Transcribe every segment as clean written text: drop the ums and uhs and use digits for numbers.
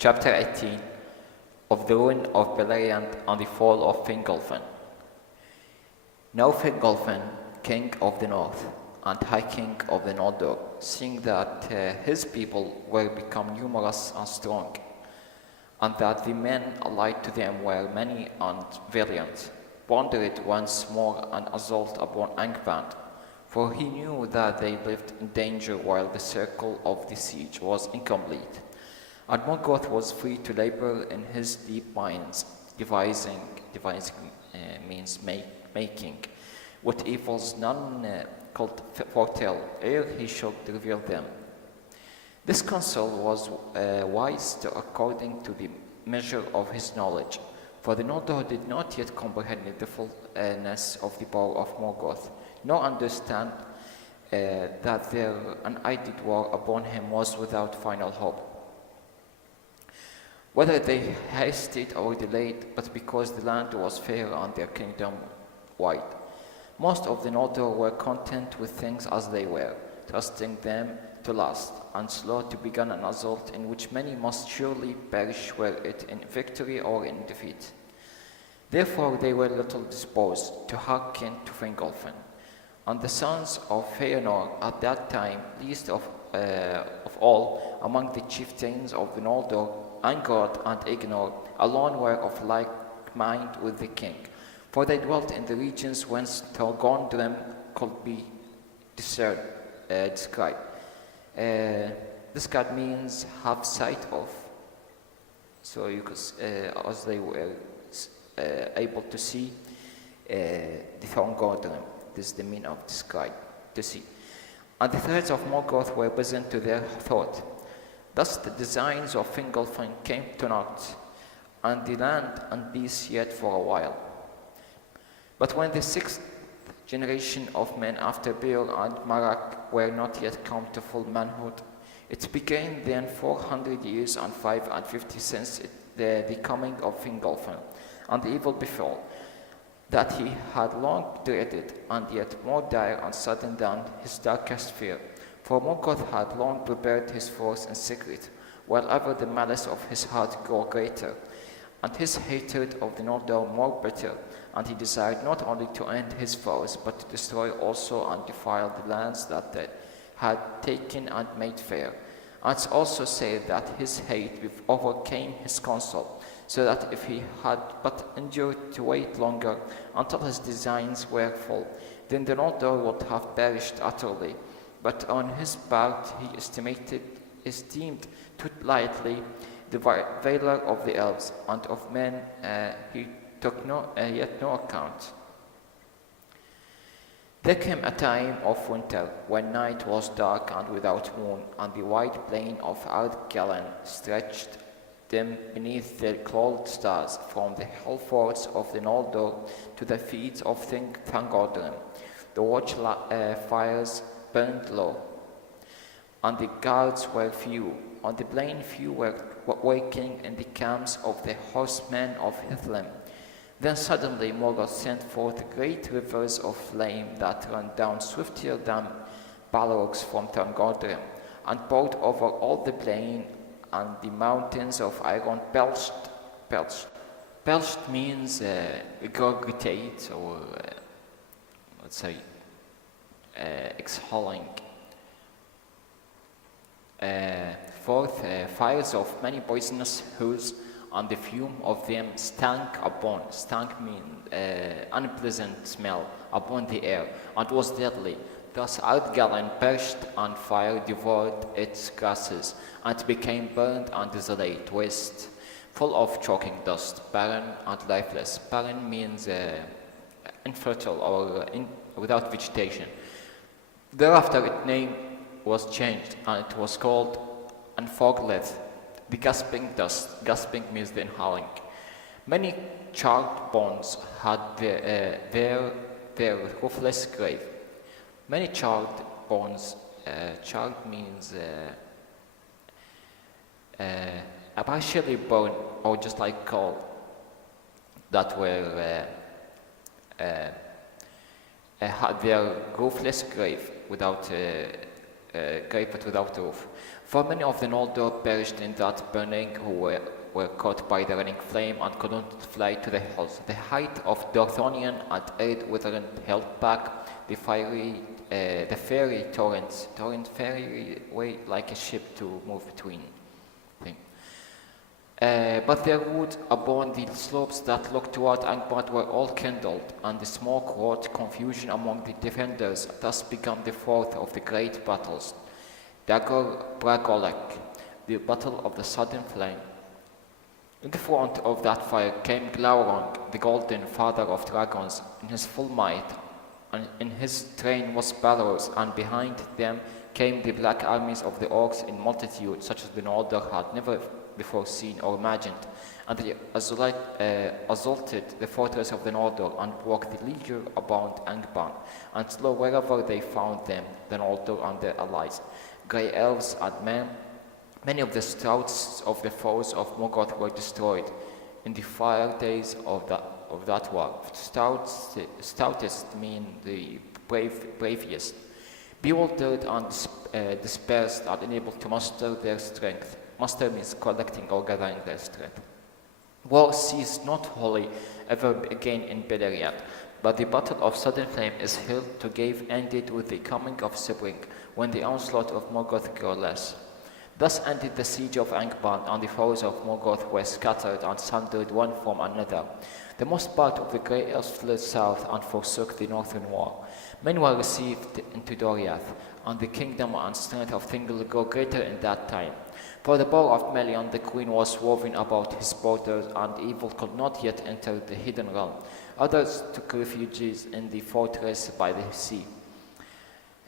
Chapter 18 of the ruin of Beleriand and the fall of Fingolfin. Now Fingolfin, king of the north, and high king of the Noldor, seeing that his people were become numerous and strong, and that the men allied to them were many and valiant, pondered once more an assault upon Angband, for he knew that they lived in danger while the circle of the siege was incomplete. And Morgoth was free to labor in his deep mines, devising means making, what evils none could foretell ere he should reveal them. This counsel was wise according to the measure of his knowledge, for the Noldor did not yet comprehend the fullness of the power of Morgoth, nor understand that their united war upon him was without final hope. Whether they hasted or delayed, but because the land was fair and their kingdom wide. Most of the Noldor were content with things as they were, trusting them to last, and slow to begin an assault in which many must surely perish, were it in victory or in defeat. Therefore they were little disposed to hearken to Fingolfin. And the sons of Feanor at that time, least of all among the chieftains of the Noldor, Angord and Ignor, alone were of like mind with the king, for they dwelt in the regions whence Thorgondrim could be descried. Descried means have sight of. So you could, as they were able to see the Thorgondrim. This is the meaning of descried, to see. And the threats of Morgoth were present to their thought. Thus the designs of Fingolfin came to naught, and the land and peace yet for a while. But when the sixth generation of men after Beor and Marak were not yet come to full manhood, it began then 400 years and 55 since the coming of Fingolfin, and the evil befell, that he had long dreaded, and yet more dire and sudden than his darkest fear. For Morgoth had long prepared his force in secret, while ever the malice of his heart grew greater, and his hatred of the Noldor more bitter, and he desired not only to end his foes, but to destroy also and defile the lands that they had taken and made fair. And also say that his hate overcame his counsel, so that if he had but endured to wait longer until his designs were full, then the Noldor would have perished utterly. But on his part he esteemed too lightly the valor of the elves, and of men he took yet no account. There came a time of winter, when night was dark and without moon, and the wide plain of Ardgallan stretched dim beneath the cloud stars from the hill forts of the Noldor to the feet of Thorgondrim. The watch fires burned low, and the guards were few. On the plain few were waking in the camps of the horsemen of Hithlum. Then suddenly Morgoth sent forth great rivers of flame that ran down swifter than balrogs from Thorgondrim, and poured over all the plain, and the mountains of iron belched. Belched means regurgitate, or let's say exhaling forth fires of many poisonous hues, and the fume of them stank means unpleasant smell upon the air, and was deadly. Thus Ardgallan perished, and fire devoured its grasses, and became burned and desolate waste, full of choking dust, barren and lifeless. Barren means infertile or without vegetation. Thereafter its name was changed, and it was called Unfogleth, the gasping dust. Gasping means the inhaling. Many charred bones had their roofless grave. Many charred bones, charred means partially burned, or just like coal, that were had their roofless grave without grave but without a roof. For many of the Noldor perished in that burning, who were caught by the running flame and could not fly to the hills. The height of Dorthonion and Eredwithern held back the fairy torrents. Fairy way like a ship to move between. But their wood upon the slopes that looked toward Angband were all kindled, and the smoke wrought confusion among the defenders. Thus began the fourth of the great battles, Dagor Bragolek, the battle of the sudden flame. In the front of that fire came Glaurung, the golden father of dragons, in his full might, and in his train was Balrog, and behind them came the black armies of the orcs in multitude, such as the Noldor had never before seen or imagined, and they assaulted the fortress of the Noldor and broke the leaguer about Angband, and slew wherever they found them, the Noldor and their allies, grey elves and men. Many of the stoutest of the foes of Morgoth were destroyed in the fire days of that war. Stoutest mean the bravest, bewildered and dispersed and unable to muster their strength. Muster means collecting or gathering their strength. War ceased not wholly ever again in Beleriand, but the battle of Sudden Flame is held to give ended with the coming of spring, when the onslaught of Morgoth grew less. Thus ended the siege of Angband, and the foes of Morgoth were scattered and sundered one from another. The most part of the grey elves fled south and forsook the northern wall. Men were received into Doriath, and the kingdom and strength of Thingol grew greater in that time. For the bow of Melian the queen was woven about his borders, and evil could not yet enter the hidden realm. Others took refuges in the fortress by the sea.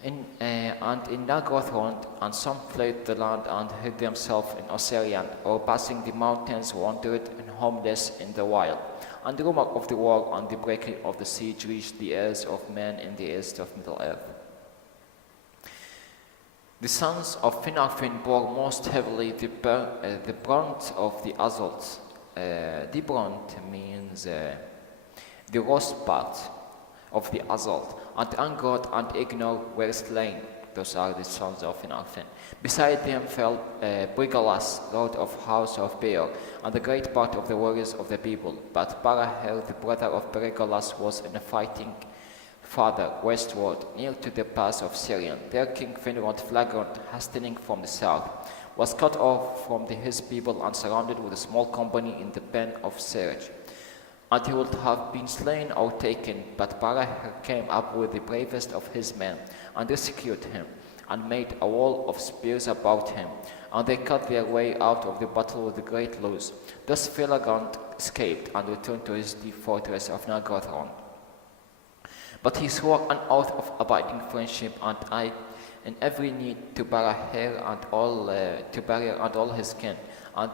And in Nargothrond, and some fled the land and hid themselves in Osirian, or passing the mountains wandered and homeless in the wild. And the rumor of the war and the breaking of the siege reached the ears of men in the east of Middle-earth. The sons of Fingolfin bore most heavily the brunt of the assaults. The brunt means the worst part of the assault, and Angod and Ignor were slain. Those are the sons of Fingolfin. Beside them fell Brigalas, lord of House of Beor, and a great part of the warriors of the people. But Barahel, the brother of Brigalas, was in a fighting farther westward, near to the pass of Sirion. There King Finrod Flagrant, hastening from the south, was cut off from his people and surrounded with a small company in the pen of Serge. And he would have been slain or taken, but Barahel came up with the bravest of his men, and rescued him, and made a wall of spears about him, and they cut their way out of the battle with a great loss. Thus Felagund escaped, and returned to his deep fortress of Nargothrond. But he swore an oath of abiding friendship and eyed in every need to Barahel and all his kin, and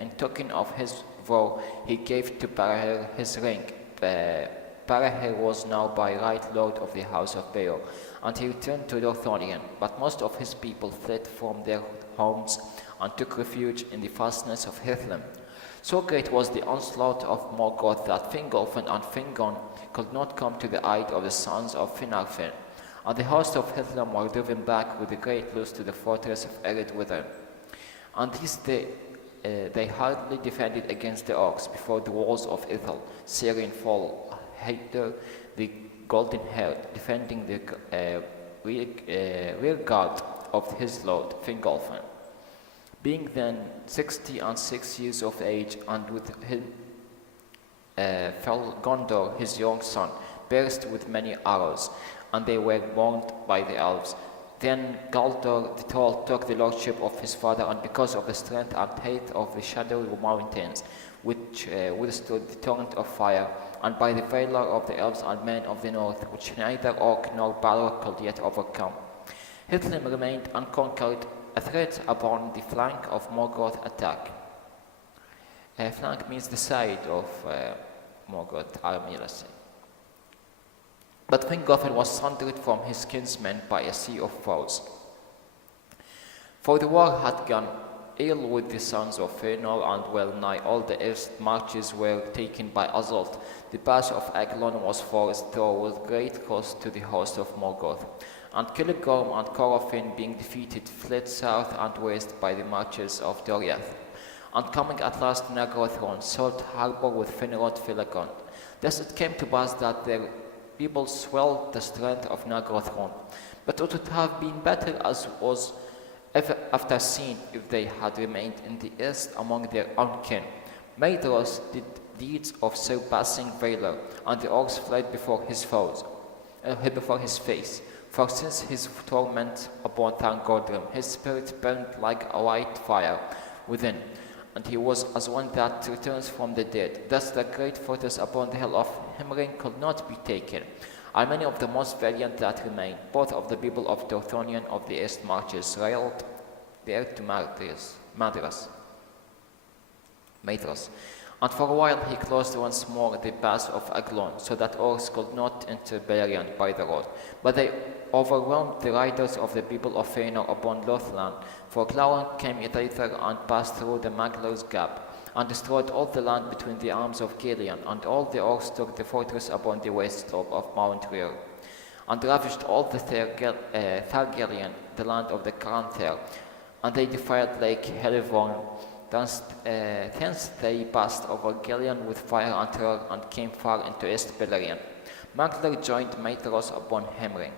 in token of his vow he gave to Barahel his ring. Barahel was now by right lord of the House of Beor, and he returned to Dorthonion, but most of his people fled from their homes and took refuge in the fastness of Hithlum. So great was the onslaught of Morgoth that Fingolfin and Fingon could not come to the aid of the sons of Fingolfin, and the host of Hithlum were driven back with a great loss to the fortress of Eredwithern. And these they hardly defended against the orcs before the walls of Ithel, Sirion fall, Hader the golden-haired, defending the rear guard of his lord Fingolfin. Being then 66 years of age, and with him fell Gondor, his young son, pierced with many arrows, and they were mourned by the elves. Then Galdor the Tall took the lordship of his father, and because of the strength and height of the shadowy mountains, which withstood the torrent of fire, and by the valor of the elves and men of the north, which neither orc nor balor could yet overcome, Hithlum remained unconquered, a threat upon the flank of Morgoth attack. Flank means the side of Morgoth army, let's say. But Fingolfin was sundered from his kinsmen by a sea of foes. For the war had gone ill with the sons of Fëanor, and well nigh all the east marches were taken by assault. The pass of Aglon was forced through with great cost to the host of Morgoth, And Cilligorm and Corofin, being defeated, fled south and west by the marches of Doriath. And coming at last to Nargothrond, sought harbour with Finrod Filigond. Thus it came to pass that their people swelled the strength of Nargothrond. But it would have been better, as was ever after seen, if they had remained in the east among their own kin. Maedhros did deeds of surpassing valour, and the orcs fled before his foes, before his face. For since his torment upon Thangordrim, his spirit burned like a white fire within, and he was as one that returns from the dead. Thus the great fortress upon the hill of Himring could not be taken, and many of the most valiant that remained, both of the people of Dorthonion of the east marches, railed there to Maedhros. And for a while he closed once more the pass of Aglon, so that orcs could not enter Beleriand by the road. But they overwhelmed the riders of the people of Valinor upon Lothland, for Glaurung came thither and passed through the Maglar's Gap, and destroyed all the land between the arms of Gillian, and all the orcs took the fortress upon the west slope of Mount Rear, and ravished all the Thargelion, the land of the Caranther, and they defiled Lake Helivorn. Thence they passed over Gillian with fire and terror, and came far into East Beleriand. Maglar joined Maedhros upon Hemring.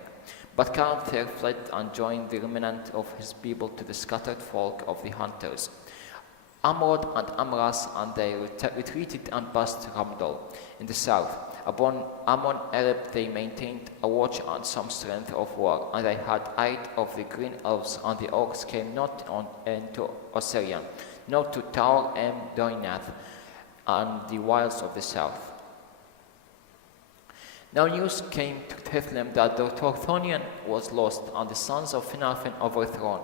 But Caranther fled and joined the remnant of his people to the scattered folk of the hunters, Amrod and Amras, and they retreated and passed Ramdol in the south. Upon Ammon Ereb they maintained a watch and some strength of war, and they had aid of the green elves, and the orcs came not on into Osirian, nor to Tower Doinath and the wilds of the south. Now news came to Tithlim that the Dorthonion was lost, and the sons of Fingolfin overthrown,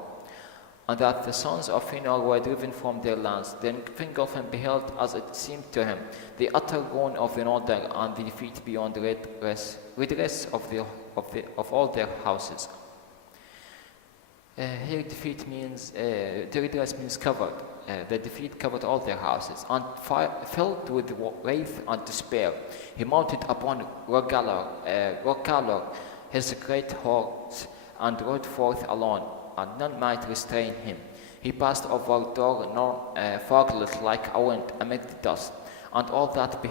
and that the sons of Finor were driven from their lands. Then Fingolfin beheld, as it seemed to him, the utter ruin of the Northern, and the defeat beyond redress of all their houses. Here defeat means, the redress means covered. The defeat covered all their houses, and filled with wrath and despair, he mounted upon Rogalor, his great horse, and rode forth alone, and none might restrain him. He passed over Dor Foglet like a wind amid the dust, and all that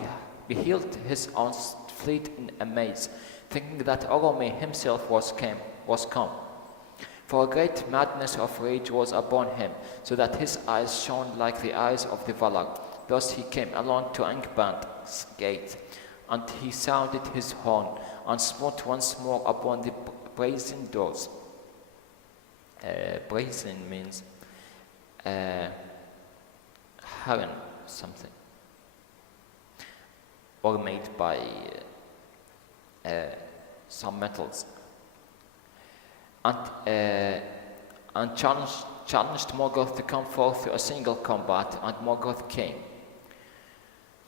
beheld his own fleet in amaze, thinking that Orome himself was come. For a great madness of rage was upon him, so that his eyes shone like the eyes of the Valar. Thus he came alone to Angband's gate, and he sounded his horn, and smote once more upon the brazen doors. Brazen means harren something, or made by some metals. And challenged Morgoth to come forth to a single combat, and Morgoth came.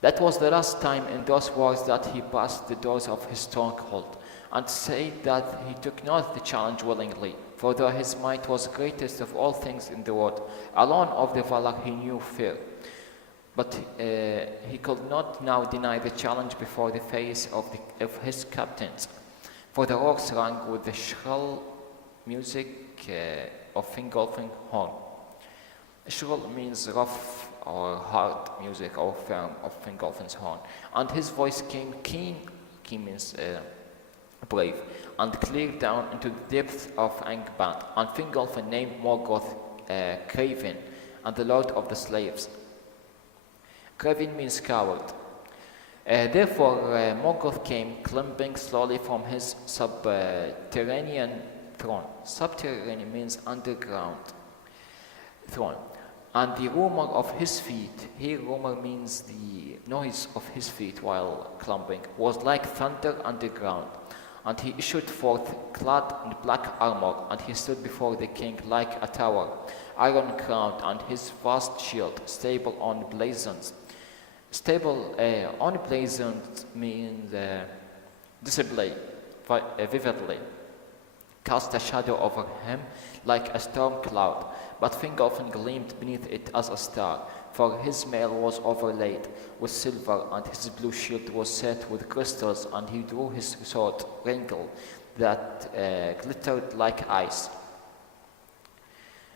That was the last time in those wars that he passed the doors of his stronghold, and said that he took not the challenge willingly, for though his might was greatest of all things in the world, alone of the Valar he knew fear. But he could not now deny the challenge before the face of his captains, for the orcs rang with the shrill music of Fingolfin horn. Shrill means rough or hard music or firm of Fingolfin's horn, and his voice came keen means brave, and clear down into the depths of Angband, and Fingolfin named Morgoth Craven, and the Lord of the Slaves. Craven means coward. Therefore Morgoth came climbing slowly from his subterranean throne. Subterranean means underground throne. And the rumor of his feet, here rumor means the noise of his feet while climbing, was like thunder underground. And he issued forth clad in black armor, and he stood before the king like a tower, iron crowned, and his vast shield stable on blazons. Stable on blazons means display vividly. Cast a shadow over him like a storm cloud, but Fingolfin gleamed beneath it as a star, for his mail was overlaid with silver, and his blue shield was set with crystals, and he drew his sword, Ringel, that glittered like ice.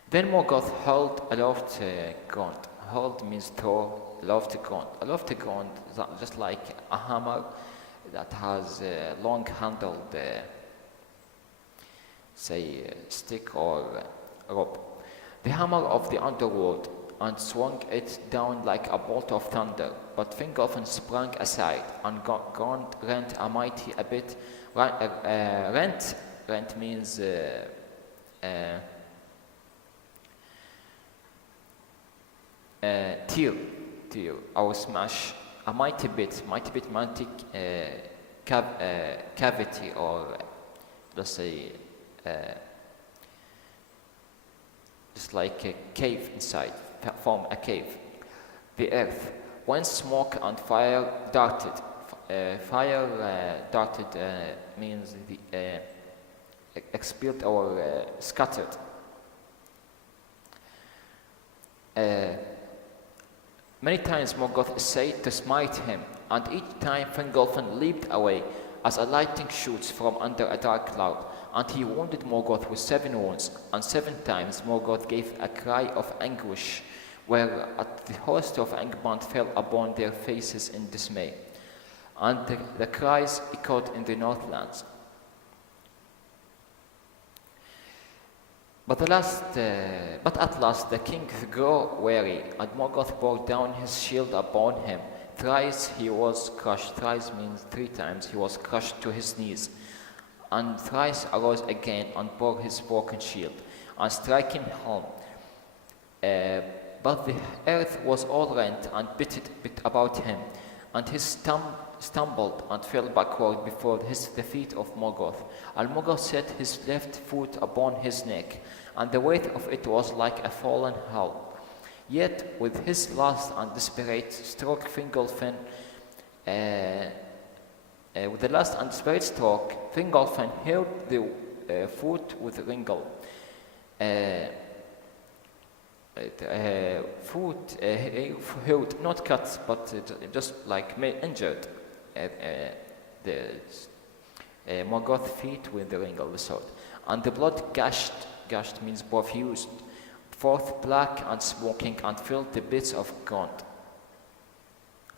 Then Morgoth hurled aloft grunt. Hurled means throw, aloft grunt. Aloft grunt is just like a hammer that has a long-handled, stick or rope. The hammer of the underworld, and swung it down like a bolt of thunder. But Fingolfin sprang aside, and Grunt rent a mighty a bit. Rent means tear, or smash. A mighty bit, cavity, or let's say just like a cave inside, form a cave. The earth, when smoke and fire darted. Means the expelled or scattered. Many times Morgoth essayed to smite him, and each time Fingolfin leaped away as a lightning shoots from under a dark cloud, and he wounded Morgoth with 7 wounds, and 7 times Morgoth gave a cry of anguish, where the host of Angband fell upon their faces in dismay, and the cries echoed in the Northlands. But at last the king grew weary, and Morgoth bore down his shield upon him. Thrice he was crushed. Thrice means 3 times he was crushed to his knees, and thrice arose again and bore his broken shield, and striking home. But the earth was all rent and bit about him, and he stumbled and fell backward before the feet of Morgoth. And Morgoth set his left foot upon his neck, and the weight of it was like a fallen hull. Yet with his last and desperate stroke, Fingolfin held the foot with Ringle. Held, not cut, but just like injured the Morgoth feet with the Ringle, the sword. And the blood gashed means profuse, forth black and smoking, and filled the bits of ground.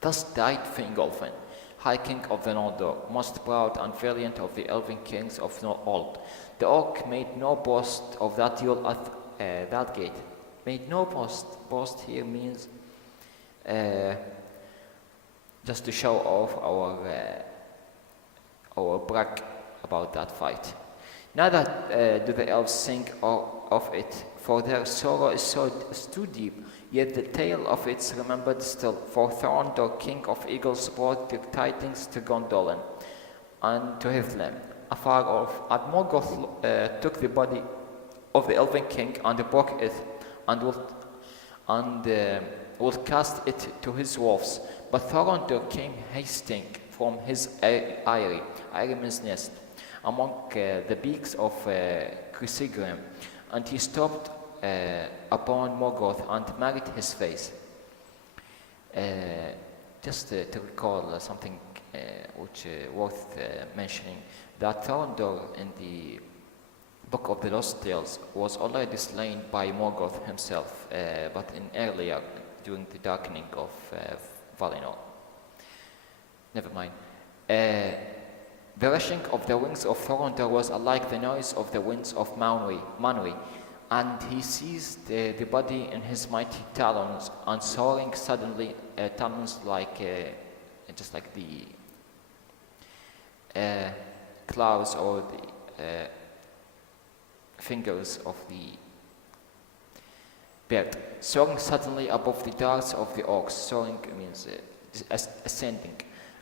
Thus died Fingolfin, High King of the Noldor, most proud and valiant of the elven kings of Old. The Orc made no boast of that duel at that gate. Made no boast. Boast here means just to show off our brag about that fight. Neither do the elves sing of it, for their sorrow is too deep, yet the tale of it's remembered still. For Thorondor, king of eagles, brought the tidings to Gondolin and to Hithlem, afar off. And Morgoth took the body of the elven king and broke it, and would cast it to his wolves. But Thorondor came hasting from his eyrie means nest, among the peaks of Chrysigrim, and he stopped upon Morgoth and married his face. Just to recall something which worth mentioning, that Thorondor in the Book of the Lost Tales was already slain by Morgoth himself, but earlier, during the darkening of Valinor. Never mind. The rushing of the wings of Thorondor was alike the noise of the winds of Manwë, and he seized the body in his mighty talons, and soaring suddenly, talons like just like the claws or the fingers of the bird, soaring suddenly above the darts of the orcs. Soaring means ascending.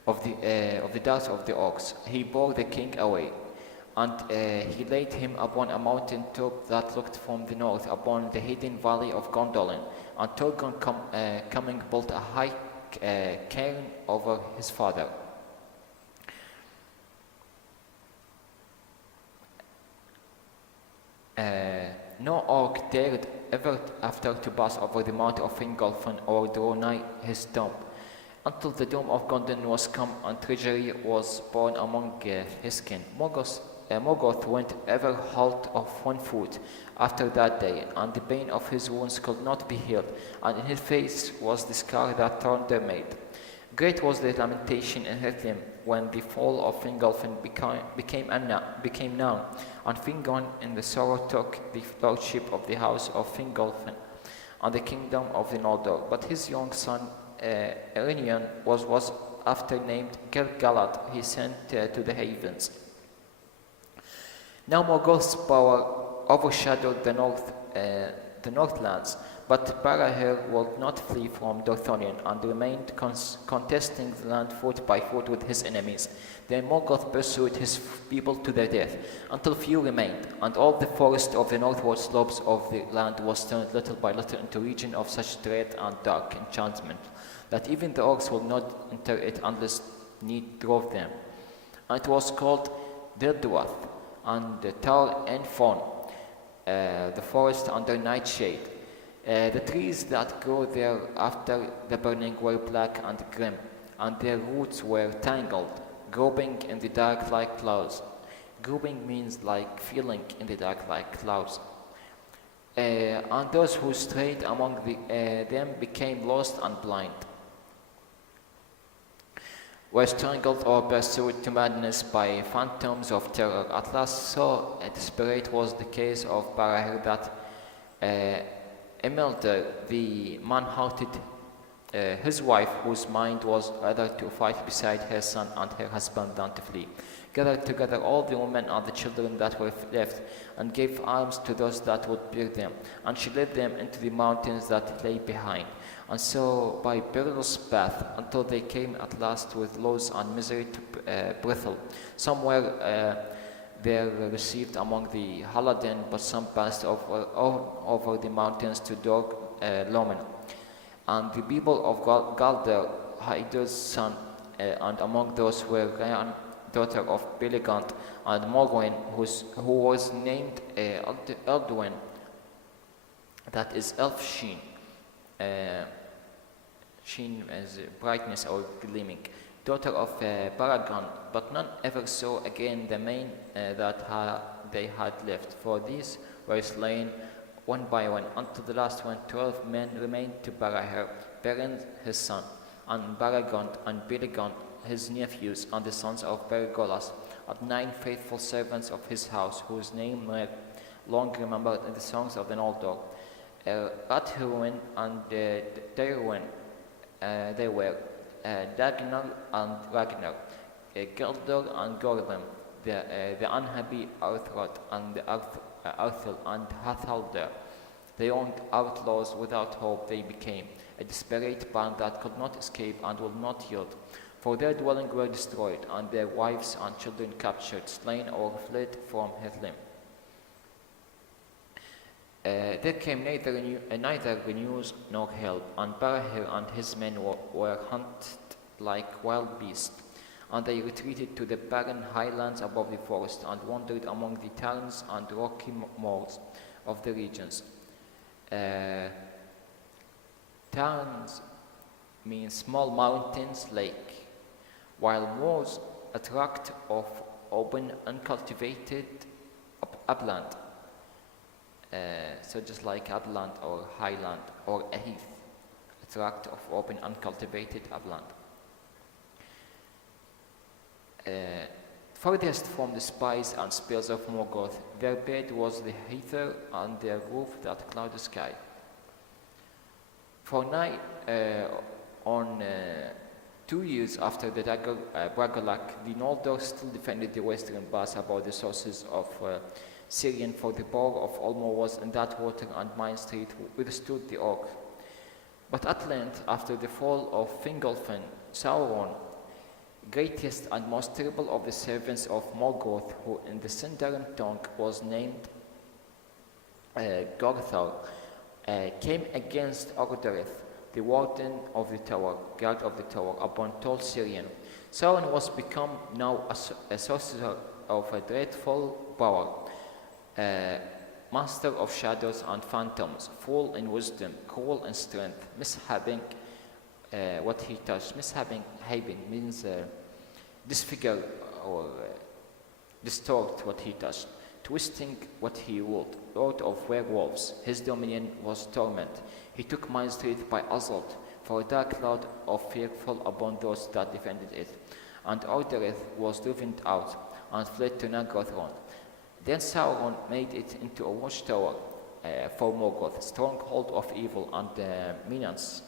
Of the darts of the orcs, he bore the king away, and he laid him upon a mountain top that looked from the north upon the hidden valley of Gondolin. And Turgon coming built a high cairn over his father. No orc dared ever after to pass over the mount of Fingolfin or draw nigh his tomb, until the doom of Gondolin was come and treachery was born among his kin. Morgoth Morgoth went ever halt of 1 foot after that day, and the pain of his wounds could not be healed, and in his face was the scar that Thunder made. Great was the lamentation in Hithlum when the fall of Fingolfin became known, and Fingon in the sorrow took the lordship of the house of Fingolfin and the kingdom of the Noldor. But his young son Elinion was after named Gil-galad he sent to the havens. Now Morgoth's power overshadowed the Northlands, but Barahir would not flee from Dorthonion and remained contesting the land foot by foot with his enemies. Then Morgoth pursued his people to their death, until few remained, and all the forest of the northward slopes of the land was turned little by little into a region of such dread and dark enchantment, that even the orcs would not enter it unless need drove them. And it was called Dilduath, and Tar and Fawn, the forest under nightshade. The trees that grew there after the burning were black and grim, and their roots were tangled, groping in the dark like clouds. Groping means like feeling in the dark like clouds. And those who strayed among them became lost and blind, were strangled or pursued to madness by phantoms of terror. At last, so desperate was the case of Barahir that Imelda, the man-hearted, his wife, whose mind was rather to fight beside her son and her husband than to flee, gathered together all the women and the children that were left, and gave arms to those that would bear them, and she led them into the mountains that lay behind, and so by perilous path, until they came at last with loss and misery to Brithil. Some were there received among the Haladin, but some passed over the mountains to Dog Lomen. And the people of Galder, Haider's son, and among those were Ryan, daughter of Beleriand, and Morgoin, who was named Elduin, that is elf sheen. Sheen as brightness or gleaming, daughter of Baragon, but none ever saw again the men that they had left, for these were slain one by one, until the last one. 12 men remained to Barahir, Beren his son, and Baragond and Beleriand his nephews, and the sons of Bergolas, and 9 faithful servants of his house, whose name were long remembered in the songs of the Noldor. Rathruin and Derwin, they were Dagnar and Ragnar, Gildor and Gorlim, the unhappy Arthrod and the Arthel and Hathalder. The young outlaws without hope they became, a desperate band that could not escape and would not yield, for their dwelling were destroyed, and their wives and children captured, slain, or fled from Hithlum. There came neither news nor help, and Barahir and his men were hunted like wild beasts, and they retreated to the barren highlands above the forest, and wandered among the tarns and rocky moors of the regions. Tarns mean small mountains, lake, while moors a tract of open, uncultivated upland. So just like upland or highland or a heath, a tract of open, uncultivated upland. Furthest from the spies and spears of Morgoth, their bed was the heather and their roof that cloud the sky. For nigh on 2 years after the Bragolak, the Noldor still defended the western pass above the sources of Syrian, for the power of Ulmo was in that water, and Mine Street withstood the orc. But at length, after the fall of Fingolfin, Sauron, greatest and most terrible of the servants of Morgoth, who in the Sindarin tongue was named Gorthar, came against Ordoreth, the warden of the tower, guard of the tower, upon tall Syrian. Sauron was become now a sorcerer of a dreadful power, master of shadows and phantoms, full in wisdom, cruel in strength, mishaving what he touched. Mishaving means disfigure or distort what he touched, twisting what he wrote of werewolves. His dominion was torment. He took Minas Tirith by assault, for a dark cloud of fear fell upon those that defended it, and Ardereth was driven out and fled to Nargothrond. Then Sauron made it into a watchtower for Morgoth, stronghold of evil and menace.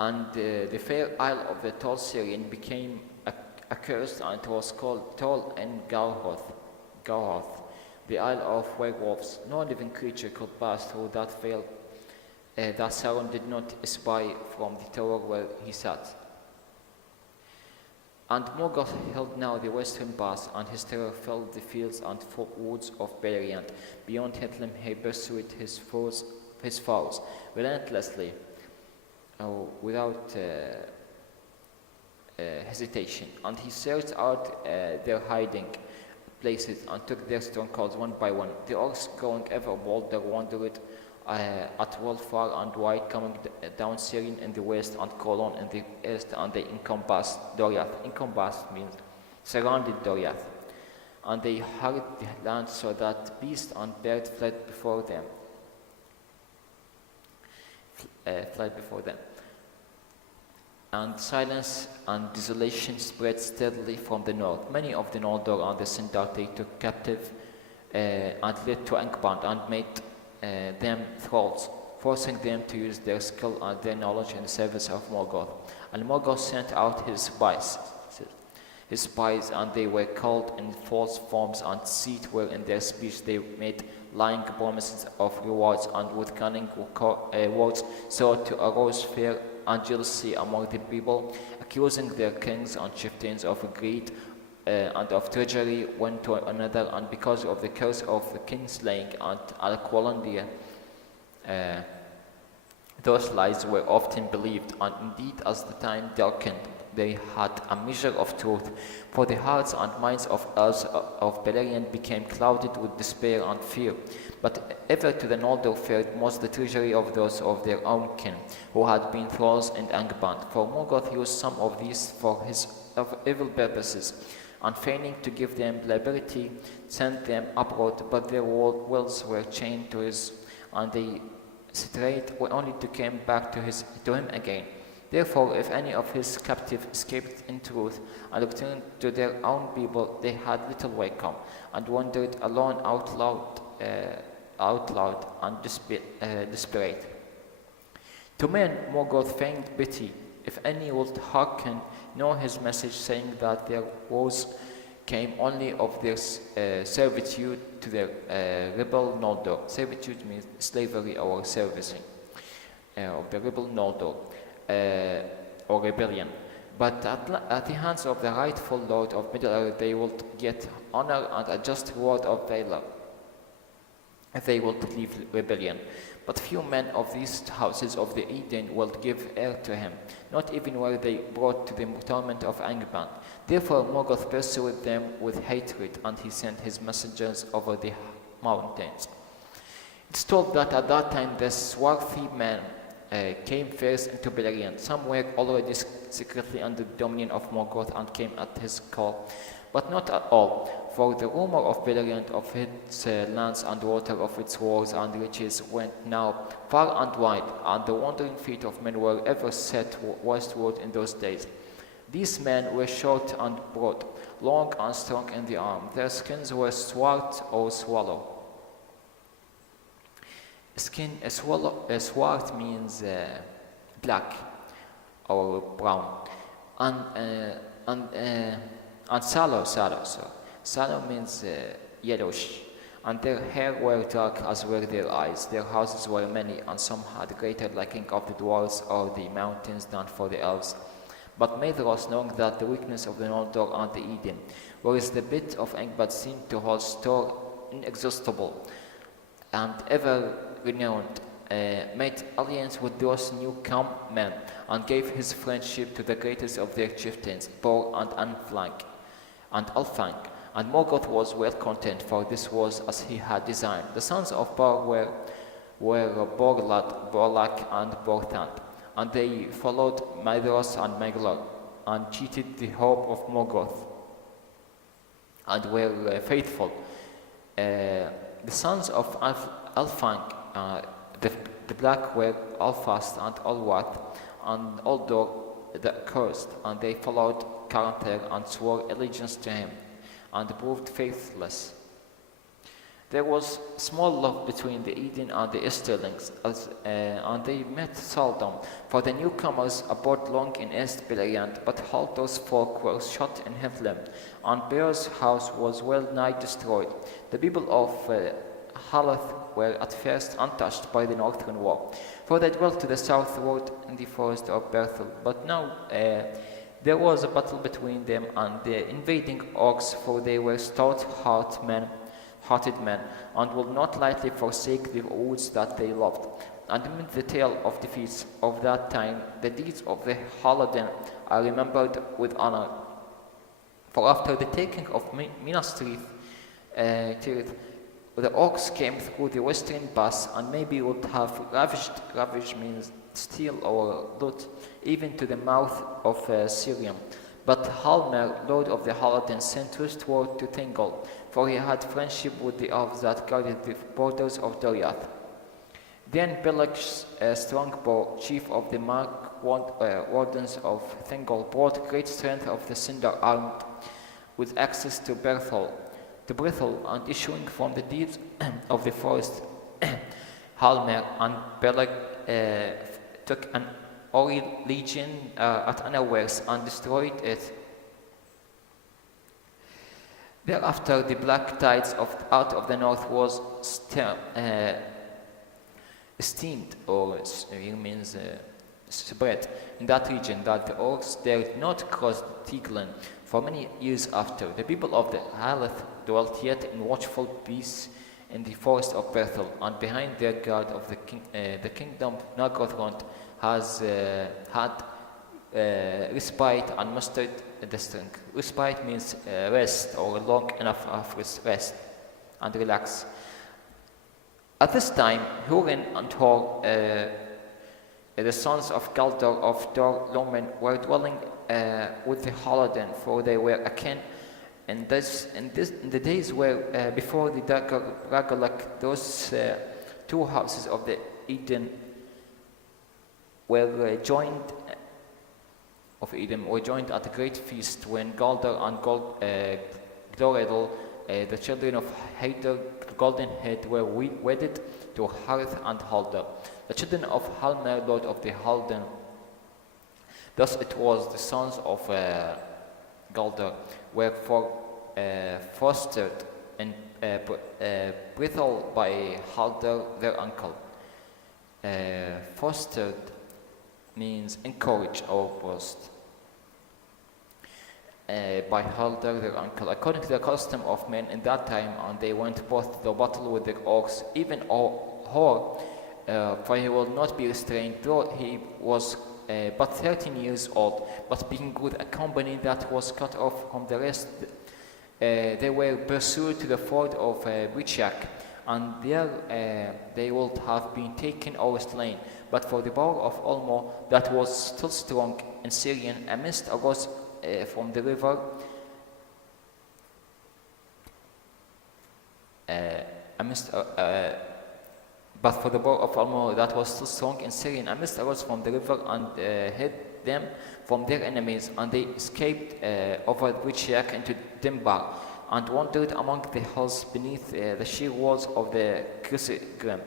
And the fair isle of the Tol Syrian became accursed, and it was called Tol en Gawroth, the isle of werewolves. No living creature could pass through that veil that Sauron did not espy from the tower where he sat. And Morgoth held now the western pass, and his terror filled the fields and woods of Beleriand. Beyond Hitlim he pursued his foes relentlessly, without hesitation, and he searched out their hiding places and took their strongholds one by one. The orcs, growing ever bolder, wandered at will far and wide, coming down Syrian in the west and Colon in the east, and they encompassed Doriath. Encompassed means surrounded Doriath, and they harried the land so that beast and bird fled before them. And silence and desolation spread steadily from the north. Many of the Noldor and the Sindar they took captive and led to Angband and made them thralls, forcing them to use their skill and their knowledge in the service of Morgoth. And Morgoth sent out his spies, and they were called in false forms and deceit, where in their speech they made lying promises of rewards, and with cunning words sought to arouse fear and jealousy among the people, accusing their kings and chieftains of greed and of treachery one to another. And because of the curse of the king slaying and Alqualandia, those lies were often believed, and indeed as the time darkened they had a measure of truth, for the hearts and minds of elves of Beleriand became clouded with despair and fear. But ever to the Noldor fared most the treachery of those of their own kin, who had been thralls in Angband. For Morgoth used some of these for his evil purposes, and feigning to give them liberty, sent them abroad, but their wills were chained to his, and they strayed only to come back to him again. Therefore, if any of his captives escaped in truth and returned to their own people, they had little welcome, and wandered alone out loud and desperate. To men Morgoth feigned pity, if any would hearken, know his message, saying that their woes came only of their servitude to their rebel Noldor. Servitude means slavery or servicing of the rebel Noldor. Or rebellion. But at the hands of the rightful Lord of Middle-earth they would get honor and a just reward of valor if they would leave rebellion. But few men of these houses of the Eden will give ear to him, not even were they brought to the torment of Angband. Therefore Morgoth pursued them with hatred, and he sent his messengers over the mountains. It's told that at that time the swarthy men came first into Beleriand. Some were already secretly under the dominion of Morgoth and came at his call, but not at all, for the rumor of Beleriand, of its lands and water, of its wars and riches, went now far and wide, and the wandering feet of men were ever set westward in those days. These men were short and broad, long and strong in the arm. Their skins were swart or swallow. Swart means black or brown, and sallow means yellowish. And their hair were dark as were their eyes. Their houses were many, and some had greater liking of the dwarves or the mountains than for the elves. But Maedhros, knowing that the weakness of the Noldor and the Eden, whereas the bit of Angband seemed to hold store inexhaustible and ever renowned, made alliance with those new-come men, and gave his friendship to the greatest of their chieftains, Bor and Ulfang. And Morgoth was well content, for this was as he had designed. The sons of Bor were Borlak, and Borthand, and they followed Maedhros and Maglor, and cheated the hope of Morgoth. and were faithful. The sons of Alfang, the black, were Alfast and Alwath, and Aldor the cursed, and they followed Caranthir and swore allegiance to him, and proved faithless. There was small love between the Eden and the Easterlings, and they met seldom, for the newcomers abode long in East Beleriand, but Haldor's folk were shot in Hithlum, and Beor's house was well nigh destroyed. The people of Halath were at first untouched by the northern war, for they dwelt to the southward in the forest of Berthel. But now there was a battle between them and the invading orcs, for they were stout-hearted men, and would not lightly forsake the woods that they loved. And amid the tale of defeats of that time, the deeds of the Haladin are remembered with honor. For after the taking of Minas Tirith, the orcs came through the western pass, and maybe would have ravaged means steal or loot, even to the mouth of Sirium. But Halmer, lord of the Haladin, sent westward to Thingol, for he had friendship with the elves that guarded the borders of Doriath. Then Beleg's strongbow, chief of the wardens of Thingol, brought great strength of the Cinder, armed with access to Berthel, and issuing from the deeps of the forest, Halmer and Beleg took an Ori legion at unawares and destroyed it. Thereafter, the black tides out of the north was esteemed, or it means spread, in that region, that the orcs dared not cross the Tiglan for many years after. The people of the Halath dwelt yet in watchful peace in the forest of Berthel, and behind their guard of the kingdom Nargothrond has had respite and mustered the strength. Respite means rest, or long enough of rest and relax. At this time, Hurin and Hor, the sons of Galdor of Dor Lomen, were dwelling with the Haladin, for they were akin. In the days where before the Ragalak, those two houses of the Eden were joined at a great feast when Galdor and Gloredel, the children of Hader Goldenhead, were wedded to Harith and Halder, the children of Halmer, lord of the Halden. Thus it was the sons of Galdor were fostered in Brithel by Halder, their uncle. Fostered means encouraged or boast. By Halder, their uncle, according to the custom of men in that time, and they went forth to battle with the orcs, even Hor, for he will not be restrained, though he was but 13 years old, but being good a company that was cut off from the rest, they were pursued to the ford of Brichak, and there they would have been taken or slain. But for the power of Olmo that was still strong in Syrian, a mist arose from the river, but for the power of Olmo that was still strong in Syrian, a mist arose from the river and hid them from their enemies, and they escaped over Brichak into Dimbar, and wandered among the hills beneath the sheer walls of the Crisegrim,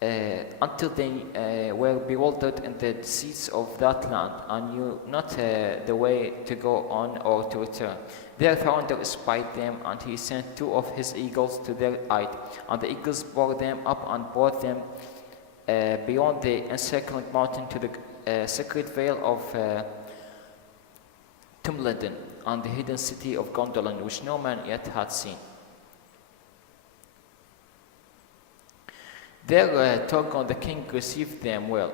until they were bewildered in the seas of that land, and knew not the way to go on or to return. There Thunder espied them, and he sent two of his eagles to their aid, and the eagles bore them up and brought them beyond the encircling mountain to the sacred vale of Tumleden, and the hidden city of Gondolin, which no man yet had seen. There Torgon the king received them well,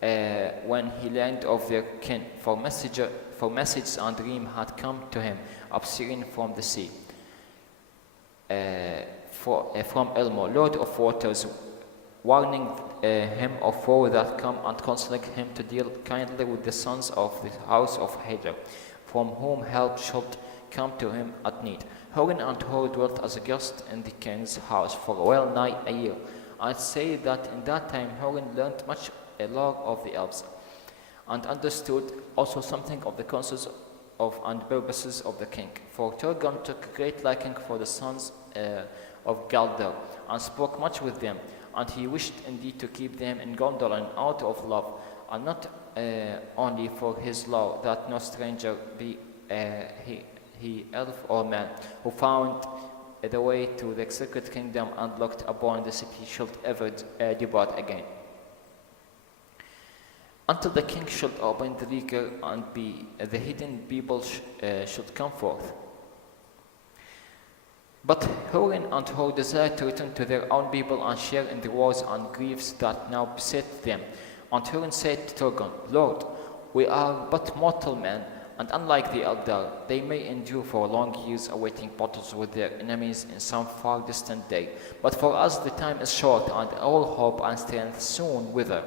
when he learned of their kin, for message and dream had come to him, upstream from the sea, from Elmo, lord of waters, warning him of woe that come, and counseling him to deal kindly with the sons of the house of Hader, from whom help should come to him at need. Húrin and Hur dwelt as a guest in the king's house for well nigh a year. I'd say that in that time Húrin learned much a lore of the elves, and understood also something of the counsels of and purposes of the king. For Turgon took great liking for the sons of Galdor, and spoke much with them, and he wished indeed to keep them in Gondolin out of love, and not only for his law, that no stranger be he elf or man, who found the way to the secret kingdom and looked upon the city should ever depart again, until the king should open the leaker and the hidden people should come forth. But Húrin and Hur desired to return to their own people and share in the wars and griefs that now beset them. And Húrin said to Turgon, Lord, we are but mortal men, and unlike the Eldar, they may endure for long years awaiting battles with their enemies in some far distant day. But for us the time is short, and all hope and strength soon wither.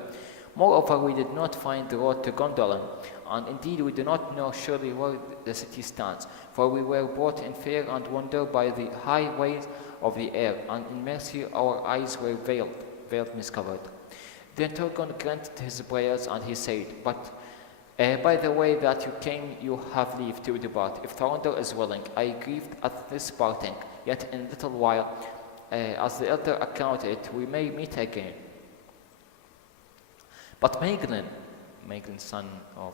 Moreover, we did not find the road to Gondolin, and indeed we do not know surely where the city stands, for we were brought in fear and wonder by the highways of the air, and in mercy our eyes were veiled miscovered. Then Turgon granted his prayers, and he said, But by the way that you came, you have leave to depart. If Thorondor is willing, I grieved at this parting, yet in a little while, as the elder accounted, we may meet again. But Maeglin, son of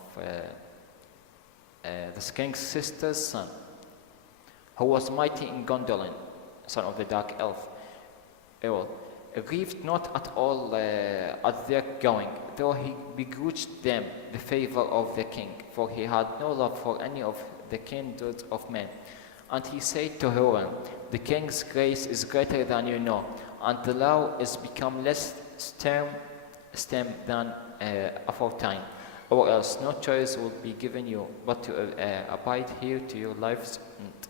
the king's sister's son, who was mighty in Gondolin, son of the dark elf, Eorl, grieved not at all at their going, though he begrudged them the favor of the king, for he had no love for any of the kindred of men. And he said to Húrin, the king's grace is greater than you know, and the law is become less stern than aforetime, or else no choice will be given you but to abide here to your life's end.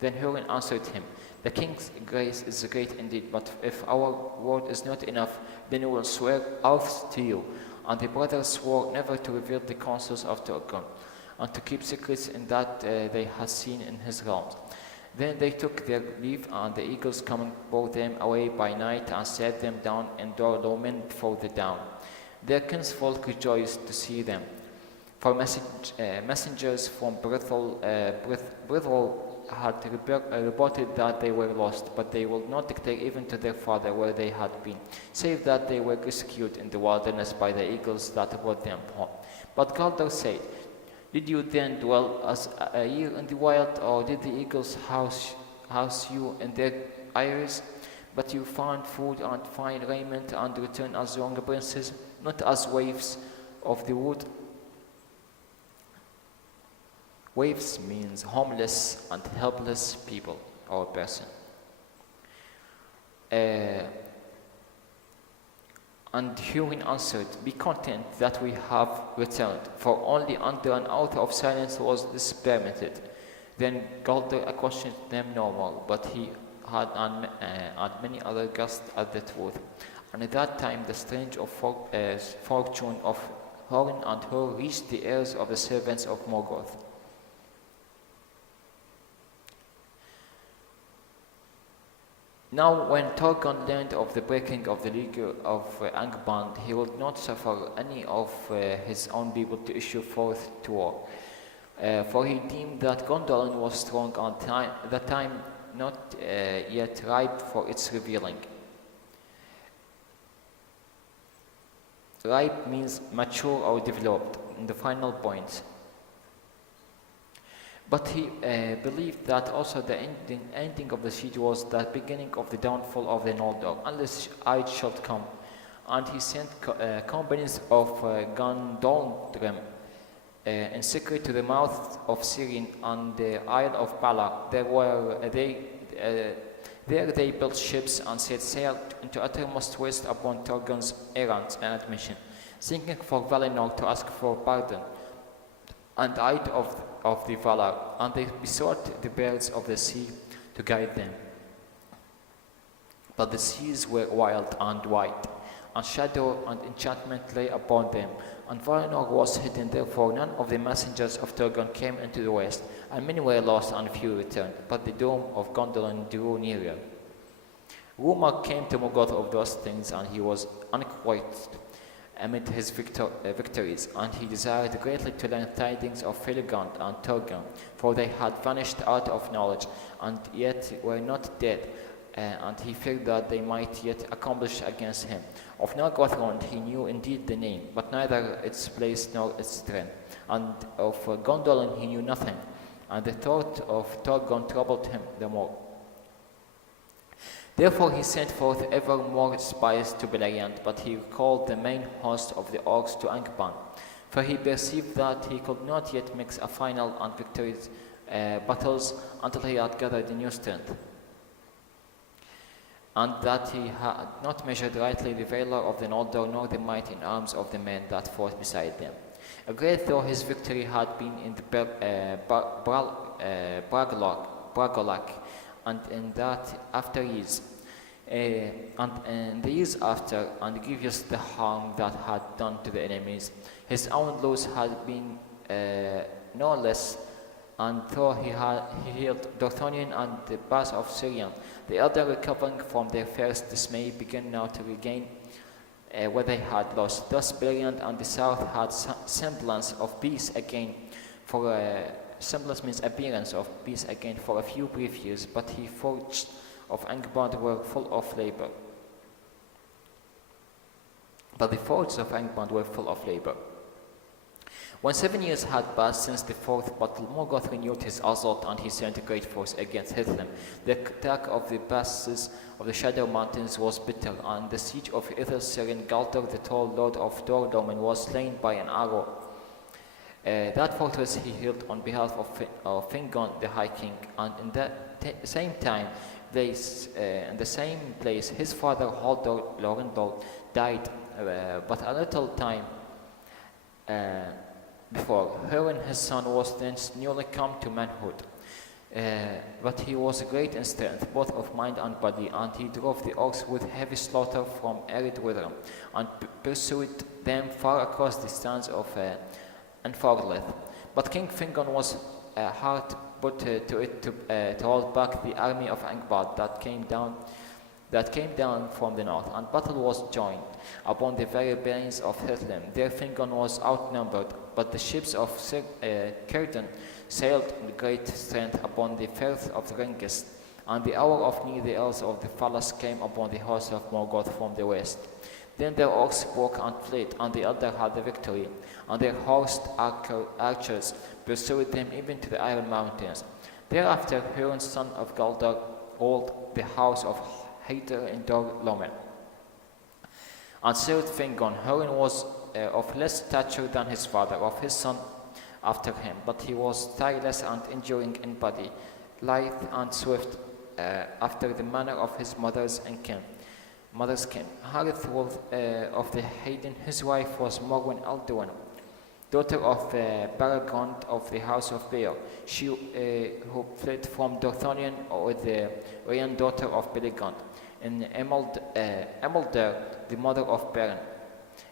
Then Húrin answered him, the king's grace is great indeed, but if our word is not enough, then we will swear oaths to you. And the brothers swore never to reveal the counsels of Turgon, and to keep secrets in that they had seen in his realms. Then they took their leave, and the eagles coming bore them away by night, and set them down in Dor-Lomin before the dawn. Their kinsfolk rejoiced to see them, for messengers from Brithol had reported that they were lost, but they would not declare even to their father where they had been, save that they were rescued in the wilderness by the eagles that brought them home. But Galdor said, Did you then dwell as a year in the wild, or did the eagles house you in their eyries? But you found food and fine raiment, and returned as young princes, not as waifs of the wood. Waifs means homeless and helpless people or person. And Húrin answered, Be content that we have returned, for only under an oath of silence was this permitted. Then Galdor questioned them no more, but he had and many other guessed at the truth. And at that time the strange fortune of Húrin and Hur reached the ears of the servants of Morgoth. Now when Turgon learned of the breaking of the League of Angband, he would not suffer any of his own people to issue forth to war. For he deemed that Gondolin was strong and the time not yet ripe for its revealing. Ripe means mature or developed, in the final point. But he believed that also the ending of the siege was the beginning of the downfall of the Noldor, unless Eid should come. And he sent companies of Gondolin in secret to the mouth of Sirin and the Isle of Bala. There they built ships and set sail into uttermost west upon Turgon's errands and admission, seeking for Valinor to ask for pardon and Eid of the Valar, and they besought the birds of the sea to guide them. But the seas were wild and wide, and shadow and enchantment lay upon them. And Valinor was hidden, therefore none of the messengers of Turgon came into the west, and many were lost and few returned, but the doom of Gondolin drew nearer. Rumor came to Morgoth of those things, and he was unquieted amid his victories, and he desired greatly to learn tidings of Felagund and Turgon, for they had vanished out of knowledge, and yet were not dead, and he feared that they might yet accomplish against him. Of Nargothrond he knew indeed the name, but neither its place nor its strength, and of Gondolin he knew nothing, and the thought of Turgon troubled him the more. Therefore he sent forth ever more spies to Beleriand, but he called the main host of the orcs to Angband, for he perceived that he could not yet mix a final and victorious battles until he had gathered a new strength, and that he had not measured rightly the valor of the Noldor nor the might in arms of the men that fought beside them. Great though his victory had been in the Bragolak, and in that after years, and in the years after, and grievous the harm that had done to the enemies, his own loss had been no less, and though he healed Dorthonion and the Baths of Sirion, the elder, recovering from their first dismay, began now to regain what they had lost. Thus Beleriand and the south had semblance of peace again, for semblance means appearance of peace again for a few brief years, but he forged of Angband were full of labor. But the forges of Angband were full of labor. When 7 years had passed since the fourth battle, Morgoth renewed his assault, and he sent a great force against Hithlum. The attack of the passes of the Shadow Mountains was bitter, and the siege of Ithilsirin, Galtor, the tall lord of Dordomen, was slain by an arrow. That fortress he held on behalf of Fingon the High King, and in that same in the same place, his father Halldor Lorindol died, but a little time before. Hurin, his son, was then newly come to manhood, but he was great in strength, both of mind and body, and he drove the orcs with heavy slaughter from arid Withram, and pursued them far across the stands of Anfarleth. But King Fingon was hard put to it to hold back the army of Angband that came down from the north, and battle was joined upon the very plains of Hithlum. There Fingon was outnumbered, but the ships of Círdan sailed with great strength upon the firth of Rengist, and the hour of need the elves of the Falas came upon the host of Morgoth from the west. Then their orcs broke and fled, and the elder had the victory, and their horsed archers pursued them even to the Iron Mountains. Thereafter Hurin, son of Galdor, ruled the house of Hader in Dor Lomen, and served Fingon. Hurin was of less stature than his father, of his son after him, but he was tireless and enduring in body, lithe and swift after the manner of his mother's kin. Harithwolf of the Hayden, his wife was Morwen Alduin, daughter of Baragond of the house of Beor, she who fled from Dorthonion with the Rhiann, daughter of Belegond, and Emelder, the mother of Beren.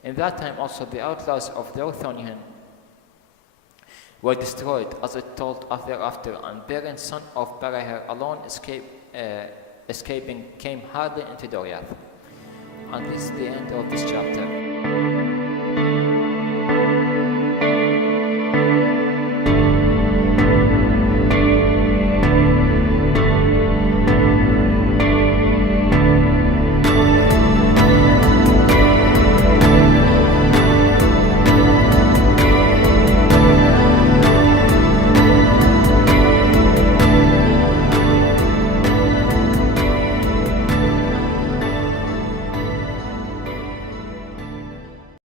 In that time also the outlaws of Dorthonion were destroyed, as it told thereafter, and Beren, son of Barahir, alone escaping, came hardly into Doriath. And this is the end of this chapter.